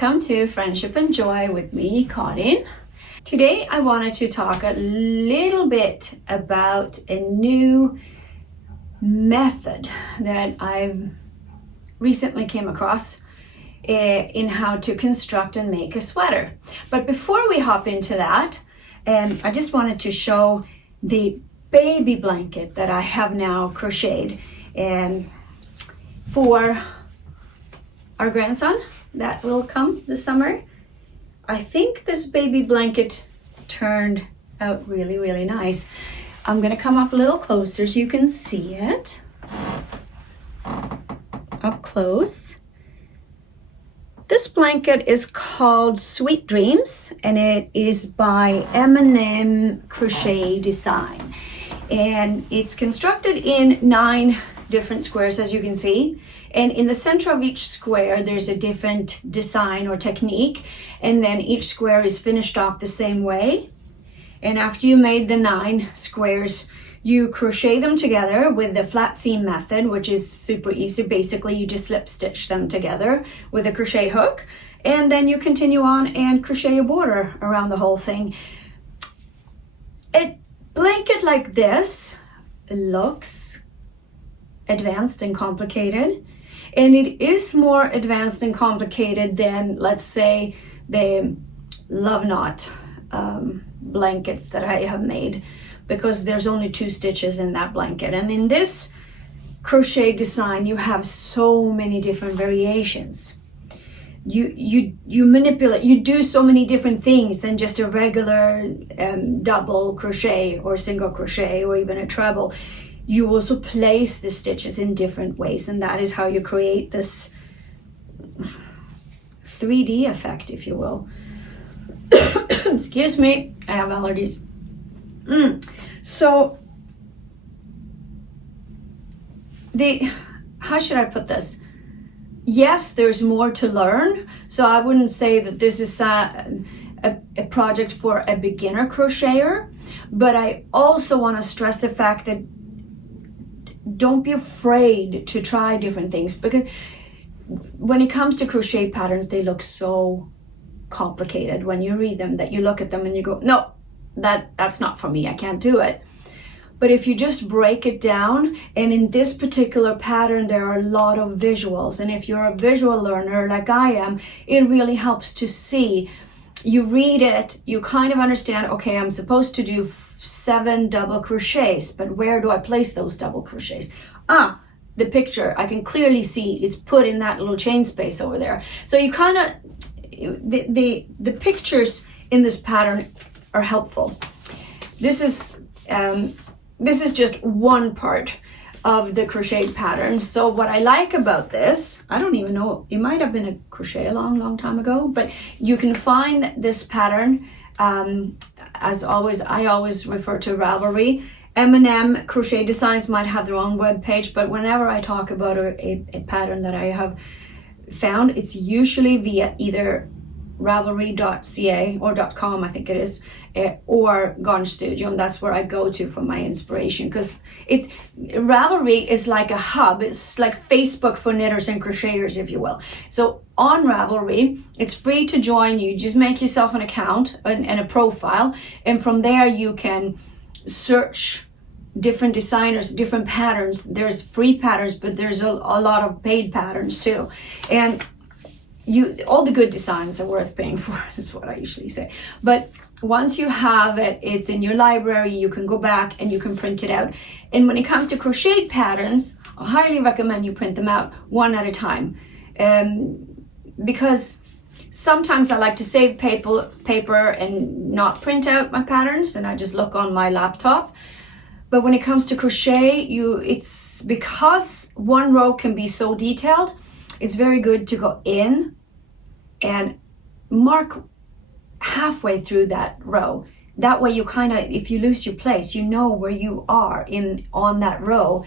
Welcome to Friendship and Joy with me, Colin. Today I wanted to talk a little bit about a new method that I've recently came across in how to construct and make a sweater. But before we hop into that, I just wanted to show the baby blanket that I have now crocheted for our grandson that will come this summer. I think this baby blanket turned out really, really nice. I'm gonna come up a little closer so you can see it up close. This blanket is called Sweet Dreams and it is by M&M Crochet Design. And it's constructed in 9 different squares, as you can see. And in the center of each square, there's a different design or technique. And then each square is finished off the same way. And after you made the 9 squares, you crochet them together with the flat seam method, which is super easy. Basically, you just slip stitch them together with a crochet hook. And then you continue on and crochet a border around the whole thing. A blanket like this looks advanced and complicated. And it is more advanced and complicated than, let's say, the Love Knot blankets that I have made, because there's only 2 stitches in that blanket. And in this crochet design, you have so many different variations. You manipulate, you do so many different things than just a regular double crochet or single crochet or even a treble. You also place the stitches in different ways, and that is how you create this 3D effect, if you will. Excuse me, I have allergies. So, how should I put this? Yes, there's more to learn. So I wouldn't say that this is a project for a beginner crocheter, but I also want to stress the fact that don't be afraid to try different things, because when it comes to crochet patterns, they look so complicated when you read them that you look at them and you go, no, that's not for me, I can't do it. But if you just break it down, and in this particular pattern there are a lot of visuals, and if you're a visual learner like I am, it really helps to see. You read it, you kind of understand, okay, I'm supposed to do 7 double crochets, but where do I place those double crochets? The picture, I can clearly see it's put in that little chain space over there. So you kind of, the pictures in this pattern are helpful. This is just one part of the crochet pattern. So what I like about this, I don't even know, it might have been a crochet a long time ago, but you can find this pattern, as always, I always refer to Ravelry. M&M Crochet Designs might have their own webpage, but whenever I talk about a pattern that I have found, it's usually via either ravelry.ca or .com, I think it is, or Garn Studio, and that's where I go to for my inspiration, because Ravelry is like a hub. It's like Facebook for knitters and crocheters, if you will. So on Ravelry, it's free to join. You just make yourself an account and a profile, and from there you can search different designers, different patterns. There's free patterns, but there's a lot of paid patterns too. And all the good designs are worth paying for, is what I usually say. But once you have it, it's in your library, you can go back and you can print it out. And when it comes to crocheted patterns, I highly recommend you print them out one at a time. Because sometimes I like to save paper and not print out my patterns, and I just look on my laptop. But when it comes to crochet, it's because one row can be so detailed, it's very good to go in and mark halfway through that row. That way you kind of, if you lose your place, you know where you are on that row.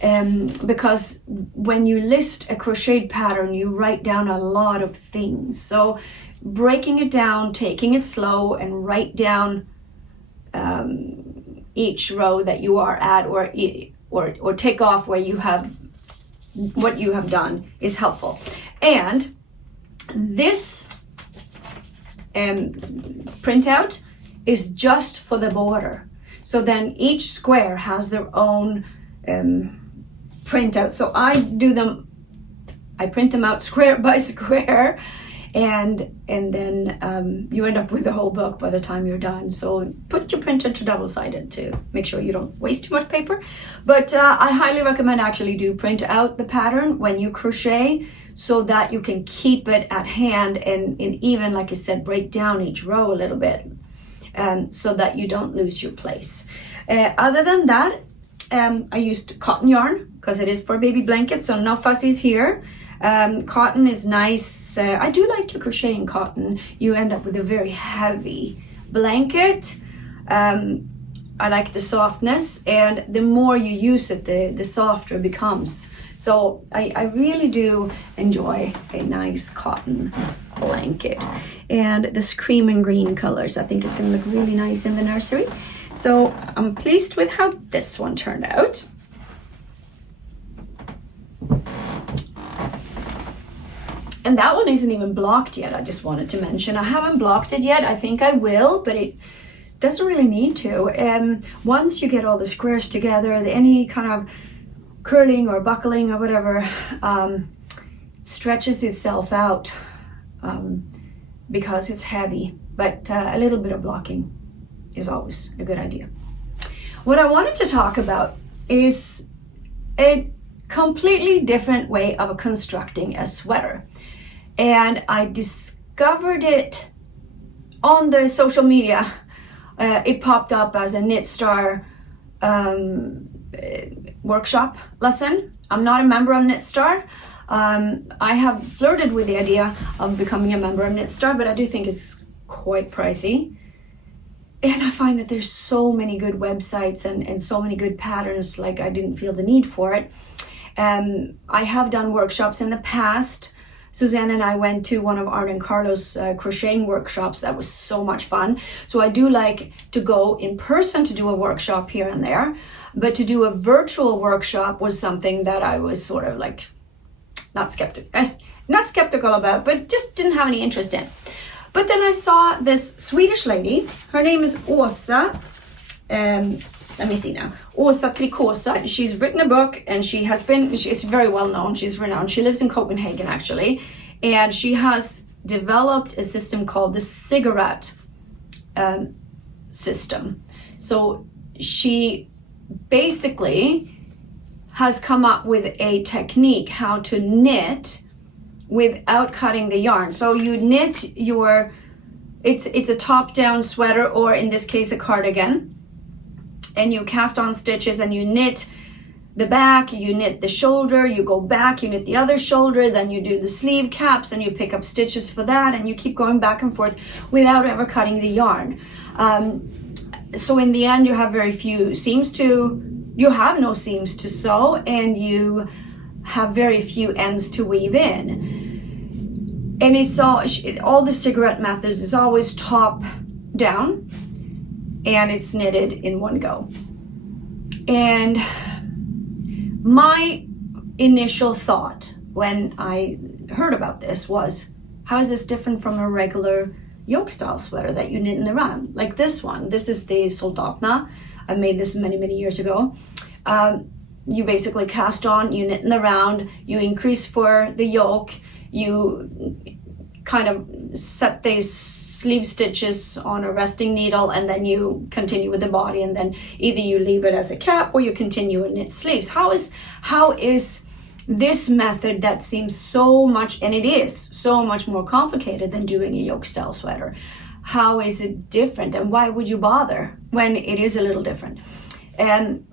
Because when you list a crocheted pattern, you write down a lot of things. So breaking it down, taking it slow, and write down each row that you are at, or take off where you have what you have done is helpful. And This printout is just for the border. So then each square has their own printout. So I print them out square by square, and then you end up with the whole book by the time you're done. So put your printer to double-sided to make sure you don't waste too much paper. But I highly recommend actually do print out the pattern when you crochet, so that you can keep it at hand and even, like I said, break down each row a little bit, so that you don't lose your place. Other than that, I used cotton yarn because it is for baby blankets, so no fussies here. Cotton is nice. I do like to crochet in cotton. You end up with a very heavy blanket. I like the softness, and the more you use it, the softer it becomes. So I really do enjoy a nice cotton blanket. And this cream and green colors I think is going to look really nice in the nursery. So I'm pleased with how this one turned out. And that one isn't even blocked yet, I just wanted to mention. I haven't blocked it yet. I think I will, but it doesn't really need to. Once you get all the squares together, any kind of curling or buckling or whatever stretches itself out because it's heavy, but a little bit of blocking is always a good idea. What I wanted to talk about is a completely different way of constructing a sweater, and I discovered it on the social media. It popped up as a Knit Star workshop lesson. I'm not a member of Knit Star. I have flirted with the idea of becoming a member of Knit Star, but I do think it's quite pricey. And I find that there's so many good websites and so many good patterns, like I didn't feel the need for it. I have done workshops in the past. Suzanne and I went to one of Art and Carlos crocheting workshops. That was so much fun. So I do like to go in person to do a workshop here and there, but to do a virtual workshop was something that I was sort of like not skeptical about, but just didn't have any interest in. But then I saw this Swedish lady. Her name is Åsa. Let me see now. Åsa Trikosa. She's written a book, and she's very well known. She's renowned. She lives in Copenhagen, actually. And she has developed a system called the Ziggurat system. So she basically has come up with a technique how to knit without cutting the yarn. So you knit it's a top-down sweater, or in this case a cardigan, and you cast on stitches and you knit the back, you knit the shoulder, you go back, you knit the other shoulder, then you do the sleeve caps and you pick up stitches for that, and you keep going back and forth without ever cutting the yarn. So in the end you have no seams to sew, and you have very few ends to weave in. And all the Ziggurat methods is always top down, and it's knitted in one go. And my initial thought when I heard about this was, how is this different from a regular yoke style sweater that you knit in the round? Like this one. This is the Soldatna. I made this many years ago. You basically cast on, you knit in the round, you increase for the yoke, you kind of set these sleeve stitches on a resting needle, and then you continue with the body, and then either you leave it as a cap or you continue and knit sleeves. How is this method that seems so much, and it is so much more complicated than doing a yoke style sweater, how is it different, and why would you bother when it is a little different? And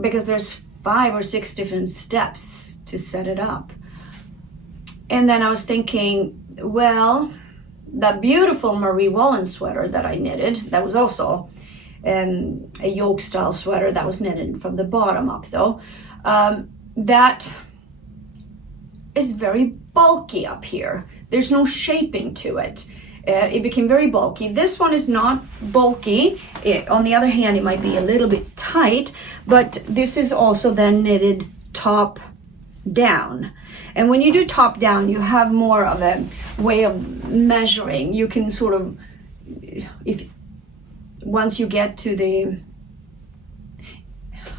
because there's 5 or 6 different steps to set it up. And then I was thinking, well, that beautiful Marie Wallen sweater that I knitted, that was also a yoke style sweater that was knitted from the bottom up though, that is very bulky up here. There's no shaping to it. It became very bulky. This one is not bulky. On the other hand, it might be a little bit tight, but this is also then knitted top down. And when you do top down, you have more of a way of measuring. You can sort of, once you get to the,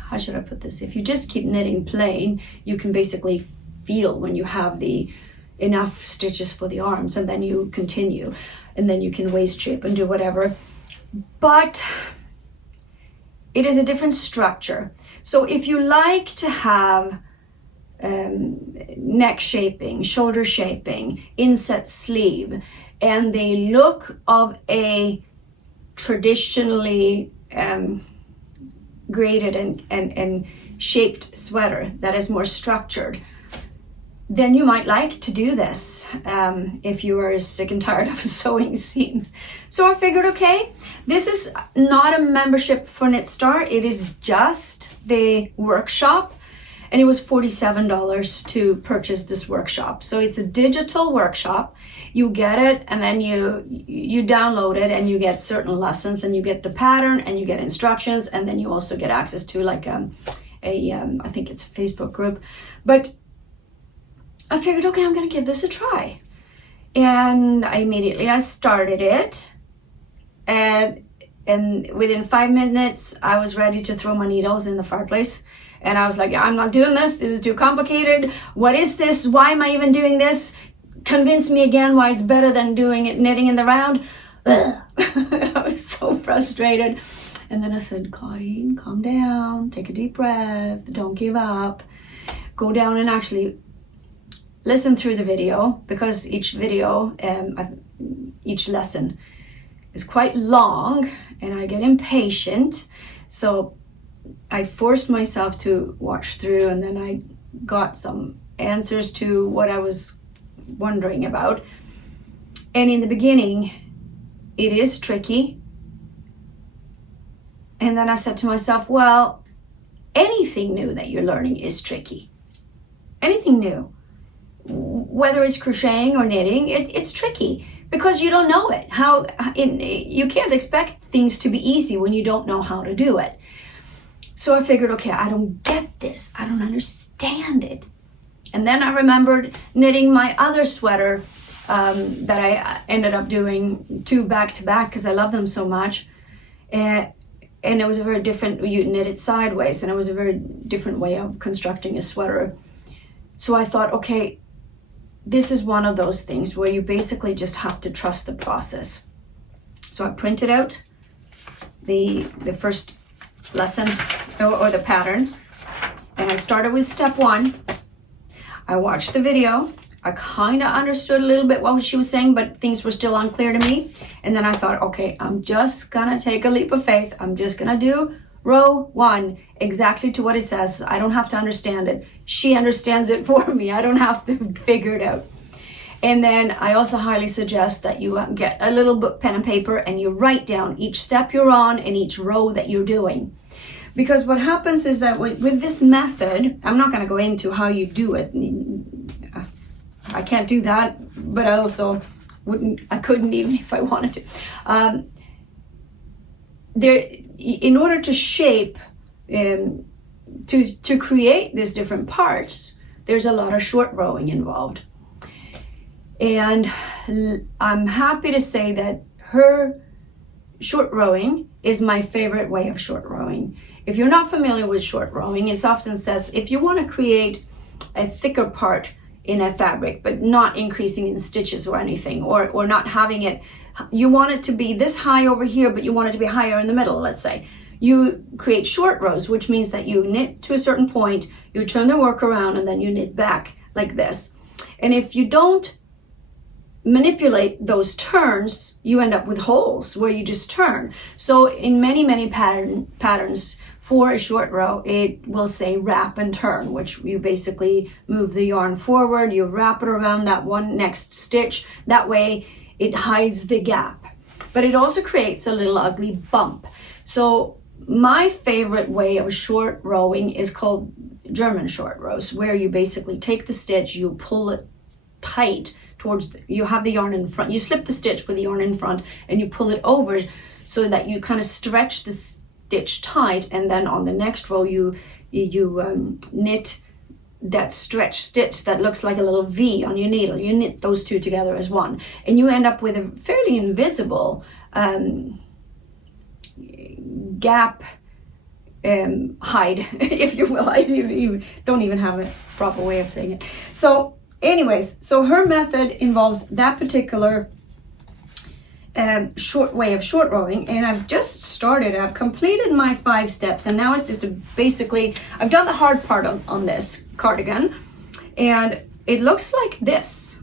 how should I put this? If you just keep knitting plain, you can basically feel when you have the enough stitches for the arms, and then you continue, and then you can waist shape and do whatever. But it is a different structure. So if you like to have neck shaping, shoulder shaping, inset sleeve, and the look of a traditionally graded and shaped sweater that is more structured, then you might like to do this if you are sick and tired of sewing seams. So I figured, okay, this is not a membership for KnitStar, it is just the workshop, and it was $47 to purchase this workshop. So it's a digital workshop. You get it, and then you download it, and you get certain lessons, and you get the pattern, and you get instructions, and then you also get access to like I think it's a Facebook group. But I figured, okay, I'm gonna give this a try. And I started it, and within 5 minutes, I was ready to throw my needles in the fireplace. And I was like, I'm not doing this. This is too complicated. What is this? Why am I even doing this? Convince me again why it's better than doing it knitting in the round. I was so frustrated. And then I said, Claudine, calm down. Take a deep breath. Don't give up. Go down and actually listen through the video, because each video, each lesson is quite long, and I get impatient. So I forced myself to watch through, and then I got some answers to what I was wondering about. And in the beginning, it is tricky. And then I said to myself, well, anything new that you're learning is tricky. Anything new, whether it's crocheting or knitting, it's tricky because you don't know it. You can't expect things to be easy when you don't know how to do it. So I figured, okay, I don't get this. I don't understand it. And then I remembered knitting my other sweater that I ended up doing 2 back to back because I love them so much. And it was a very different, you knit it sideways, and it was a very different way of constructing a sweater. So I thought, okay, this is one of those things where you basically just have to trust the process. So I printed out the first lesson or the pattern, and I started with step 1. I watched the video. I kind of understood a little bit what she was saying, but things were still unclear to me. And then I thought, okay, I'm just gonna take a leap of faith. I'm just gonna do row 1 exactly to what it says. I don't have to understand it. She understands it for me. I don't have to figure it out. And then I also highly suggest that you get a little book, pen and paper, and you write down each step you're on and each row that you're doing. Because what happens is that with this method, I'm not going to go into how you do it. I can't do that, but I also couldn't even if I wanted to. In order to shape, to create these different parts, there's a lot of short rowing involved. And I'm happy to say that her short rowing is my favorite way of short rowing. If you're not familiar with short rowing, it often says if you want to create a thicker part in a fabric, but not increasing in stitches or anything, or not having it, you want it to be this high over here, but you want it to be higher in the middle, let's say. You create short rows, which means that you knit to a certain point, you turn the work around, and then you knit back like this. And if you don't manipulate those turns, you end up with holes where you just turn. So in many patterns for a short row, it will say wrap and turn, which you basically move the yarn forward, you wrap it around that one next stitch. That way it hides the gap. But it also creates a little ugly bump. So my favorite way of short rowing is called German short rows, where you basically take the stitch, you pull it tight towards, you have the yarn in front, you slip the stitch with the yarn in front, and you pull it over so that you kind of stretch the stitch tight, and then on the next row you knit that stretch stitch that looks like a little V on your needle. You knit those two together as one, and you end up with a fairly invisible gap hide, if you will. You don't even have a proper way of saying it. So anyways, so her method involves that particular short way of short rowing, and I've just started. I've completed my 5 steps, and now it's just basically I've done the hard part on this cardigan, and it looks like this,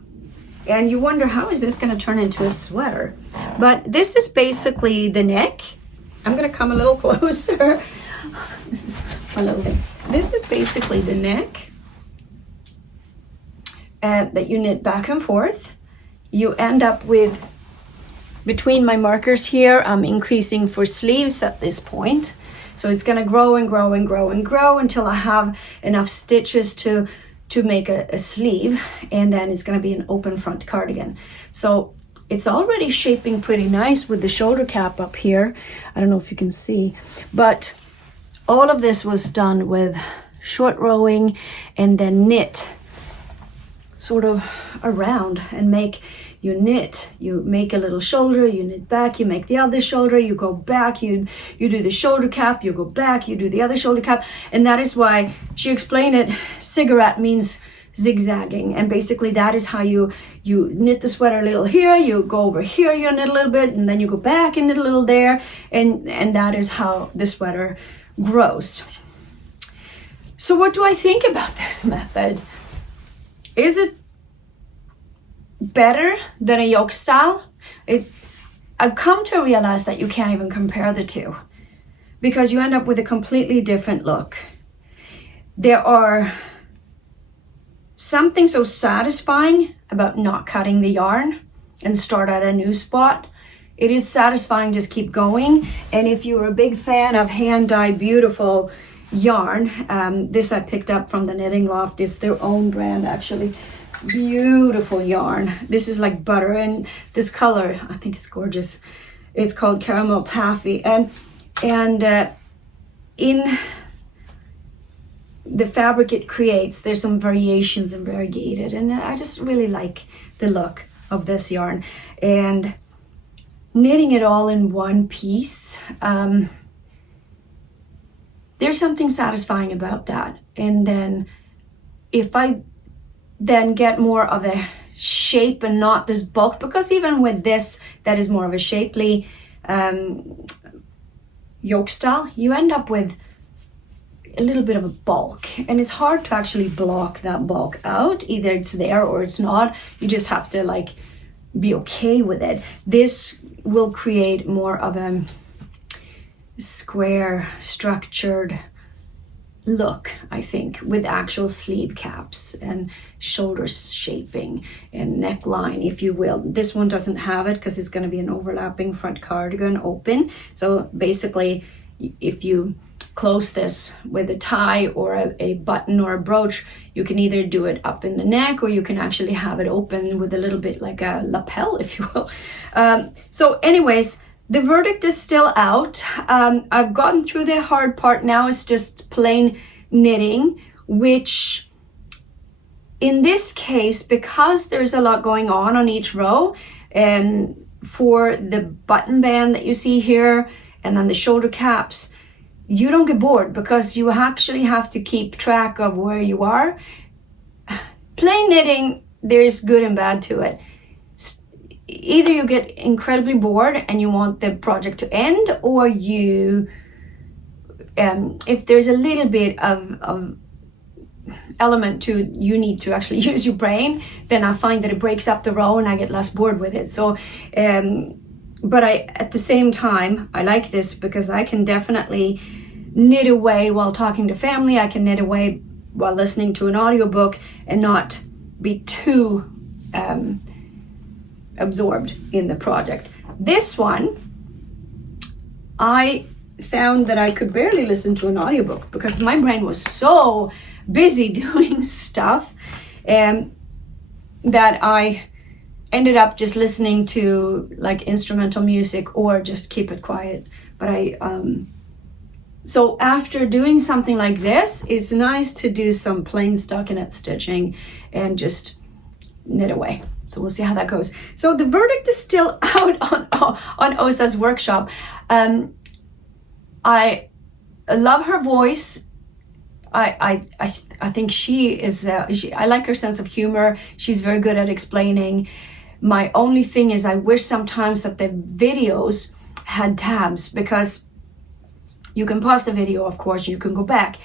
and you wonder, how is this going to turn into a sweater? But this is basically the neck. I'm going to come a little closer. This is my little thing. This is basically the neck that you knit back and forth. You end up with, between my markers here, I'm increasing for sleeves at this point. So it's going to grow and grow and grow and grow until I have enough stitches to make a sleeve, and then it's going to be an open front cardigan. So it's already shaping pretty nice with the shoulder cap up here. I don't know if you can see, but all of this was done with short rowing and then knit sort of around and you knit, you make a little shoulder, you knit back, you make the other shoulder, you go back, you do the shoulder cap, you go back, you do the other shoulder cap. And that is why she explained it. Ziggurat means zigzagging, and basically that is how you knit the sweater a little here, you go over here, you knit a little bit, and then you go back and knit a little there, and that is how the sweater grows. So what do I think about this method? Is it better than a yoke style? I've come to realize that you can't even compare the two, because you end up with a completely different look. There are something so satisfying about not cutting the yarn and start at a new spot. It is satisfying, just keep going. And if you're a big fan of hand-dyed beautiful yarn, this I picked up from the Knitting Loft. It's their own brand, actually. Beautiful yarn. This is like butter, and this color, I think it's gorgeous. It's called Caramel Taffy, and in the fabric it creates, there's some variations and variegated, and I just really like the look of this yarn. And knitting it all in one piece, there's something satisfying about that. And then if I then get more of a shape and not this bulk, because even with this that is more of a shapely yoke style, you end up with a little bit of a bulk, and it's hard to actually block that bulk out. Either it's there or it's not. You just have to like be okay with it. This will create more of a square structured look, I think, with actual sleeve caps and shoulder shaping and neckline, if you will. This one doesn't have it because it's going to be an overlapping front cardigan open. So basically, if you close this with a tie or a button or a brooch, you can either do it up in the neck, or you can actually have it open with a little bit like a lapel, if you will. So anyways, the verdict is still out. I've gotten through the hard part. Now it's just plain knitting, which in this case, because there's a lot going on each row, and for the button band that you see here, and then the shoulder caps, you don't get bored because you actually have to keep track of where you are. Plain knitting, there's good and bad to it. Either you get incredibly bored and you want the project to end, or you, if there's a little bit of element to you need to actually use your brain, then I find that it breaks up the row and I get less bored with it. So, but at the same time, I like this because I can definitely knit away while talking to family. I can knit away while listening to an audiobook and not be too absorbed in the project. This one, I found that I could barely listen to an audiobook because my brain was so busy doing stuff that I ended up just listening to like instrumental music or just keep it quiet. But I So after doing something like this, it's nice to do some plain stockinette stitching and just knit away. So we'll see how that goes. So the verdict is still out on Åsa's workshop. I love her voice. I think she is, I like her sense of humor. She's very good at explaining. My only thing is I wish sometimes that the videos had tabs, because you can pause the video, of course, you can go back,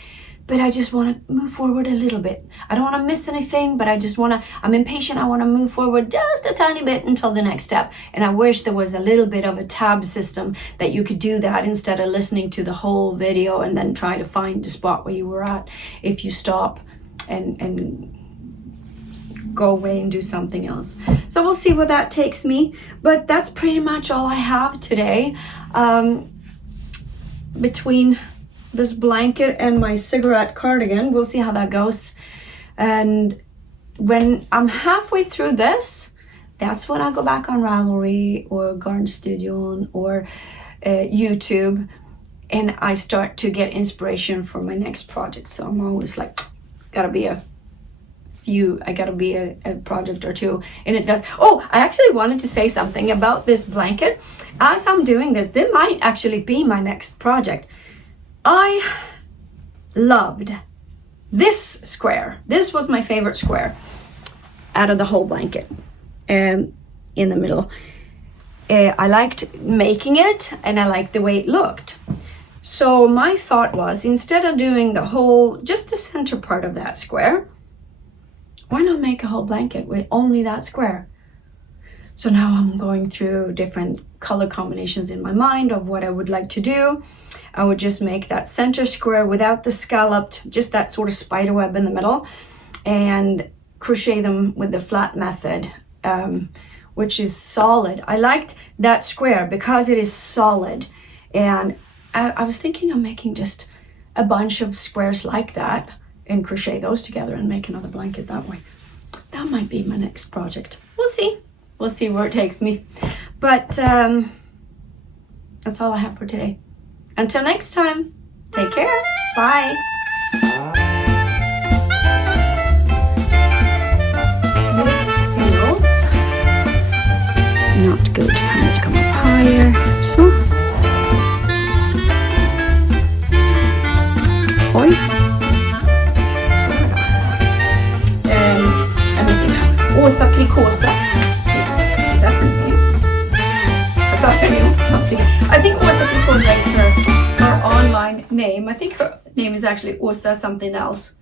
but I just want to move forward a little bit. I don't want to miss anything, but I just want to, I'm impatient. I want to move forward just a tiny bit until the next step. And I wish there was a little bit of a tab system that you could do that instead of listening to the whole video and then try to find the spot where you were at. If you stop and go away and do something else. So we'll see where that takes me. But that's pretty much all I have today. Between this blanket and my Ziggurat cardigan, we'll see how that goes. And when I'm halfway through this, that's when I go back on Ravelry or Garn Studio or YouTube, and I start to get inspiration for my next project. So I'm always like, gotta be a project or two in advance. Oh, I actually wanted to say something about this blanket. As I'm doing this might actually be my next project. I loved this square. This was my favorite square out of the whole blanket, in the middle. I liked making it, and I liked the way it looked. So my thought was, instead of doing the whole, just the center part of that square, why not make a whole blanket with only that square? So now I'm going through different color combinations in my mind of what I would like to do. I would just make that center square without the scalloped, just that sort of spider web in the middle, and crochet them with the flat method, which is solid. I liked that square because it is solid. And I was thinking of making just a bunch of squares like that and crochet those together and make another blanket that way. That might be my next project. We'll see. We'll see where it takes me. But that's all I have for today. Until next time, take care. Bye. This feels not good. I need to come up higher. So. Oj. Åsa Trikosa. I thought her name was something. I think Åsa Trikosa is her online name. I think her name is actually Åsa something else.